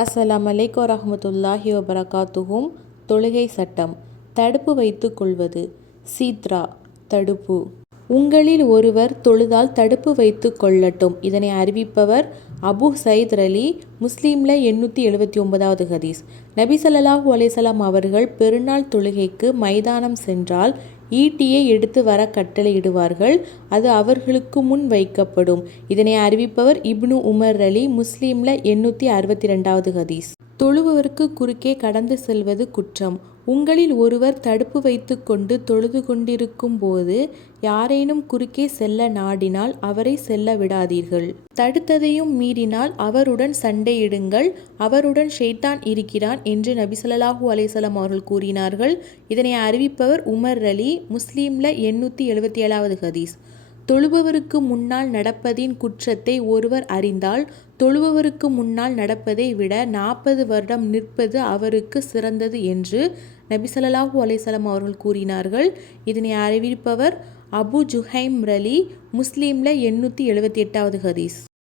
அஸ்ஸலாமு அலைக்கும் வரஹ்மத்துல்லாஹி வபரகாத்துஹும். தொழுகை சட்டம். தடுப்பு வைத்துக் கொள்வது. சீத்ரா தடுப்பு. உங்களில் ஒருவர் தொழுதால் தடுப்பு வைத்துக் கொள்ளட்டும். இதனை அறிவிப்பவர் அபு சயீத் ரலி. முஸ்லிம்ல 879வது ஹதீஸ். நபி ஸல்லல்லாஹு அலைஹி வஸல்லம் அவர்கள் பெருநாள் தொழுகைக்கு மைதானம் சென்றால் ஈட்டியை எடுத்து வர கட்டளையிடுவார்கள். அது அவர்களுக்கு முன் வைக்கப்படும். இதனை அறிவிப்பவர் இப்னு உமர் ரலி. முஸ்லிம்ல 862வது ஹதீஸ். தொழுபவருக்கு குறுக்கே கடந்து செல்வது குற்றம். உங்களில் ஒருவர் தடுப்பு வைத்து கொண்டு தொழுது கொண்டிருக்கும் போது யாரேனும் குறுக்கே செல்ல நாடினால் அவரை செல்ல விடாதீர்கள். தடுத்ததையும் மீறினால் அவருடன் சண்டையிடுங்கள். அவருடன் ஷைத்தான் இருக்கிறான் என்று நபி ஸல்லல்லாஹு அலைஹி வஸல்லம் அவர்கள் கூறினார்கள். இதனை அறிவிப்பவர் உமர் ரலி. முஸ்லிம்ல 877வது ஹதீஸ். தொழுபவருக்கு முன்னால் நடப்பதின் குற்றத்தை ஒருவர் அறிந்தால் தொழுபவருக்கு முன்னால் நடப்பதை விட 40 வருடம் நிற்பது அவருக்கு சிறந்தது என்று நபி ஸல்லல்லாஹு அலைஹி வஸல்லம் அவர்கள் கூறினார்கள். இதனை அறிவிப்பவர் அபு ஜுஹைம் ரலி. முஸ்லிம்ல 878வது ஹதீஸ்.